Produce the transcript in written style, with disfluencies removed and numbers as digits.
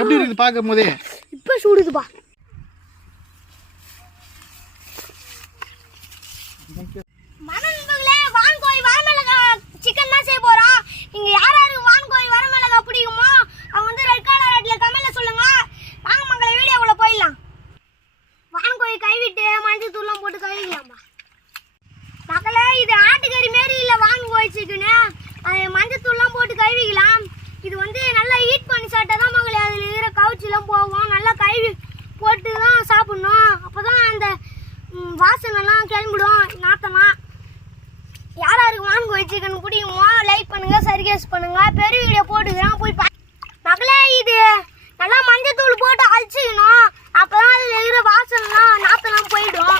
எப்படி இருக்குது பார்க்கும் போதே? இப்போ சூடுதுப்பா. மனநண்பர்களே, வான்கோழி வரமிளகா சிக்கன் தான் செய்ய போறோம். இங்க யாராருக்கு வான்கோழி வரமிளகா பிடிக்குமோ அவங்க வந்து ரெட் கலர் ரெட்ல கமெண்ட்ல சொல்லுங்க. வாங்க மக்களை வீடியோக்குள்ள போயிடலாம். வான்கோழி கைவிட்டு மஞ்சள் தூள்லாம் போட்டு கழுவிக்கலாம்பா. மக்களே, இது ஆட்டுக்கறி மாரி இல்லை வான்கோழி சிக்கனு. மஞ்சள் தூள்லாம் போட்டு கழுவிக்கலாம். இது வந்து நல்லா ஹீட் பண்ணி சாப்பிட்டா தான் மகளே அதில் இருக்கிற கவுச்சிலாம் போவோம். நல்லா கழுவி போட்டு தான் சாப்பிட்ணும். அப்போ தான் அந்த வாசனைலாம் கிளம்பிடும், நாத்தலாம். யாராருக்கு வான்கோழி சிக்கன் பிடிக்குமோ லைக் பண்ணுங்கள், சர்கேஸ் பண்ணுங்கள். பெரிய வீடியோ போட்டுக்கிறேன் போய் மகளே, இது நல்லா மஞ்சள் தூள் போட்டு அழிச்சிக்கணும். அப்போ தான் அதில் இருக்கிற வாசனைலாம் நாத்தலாம் போயிடும்.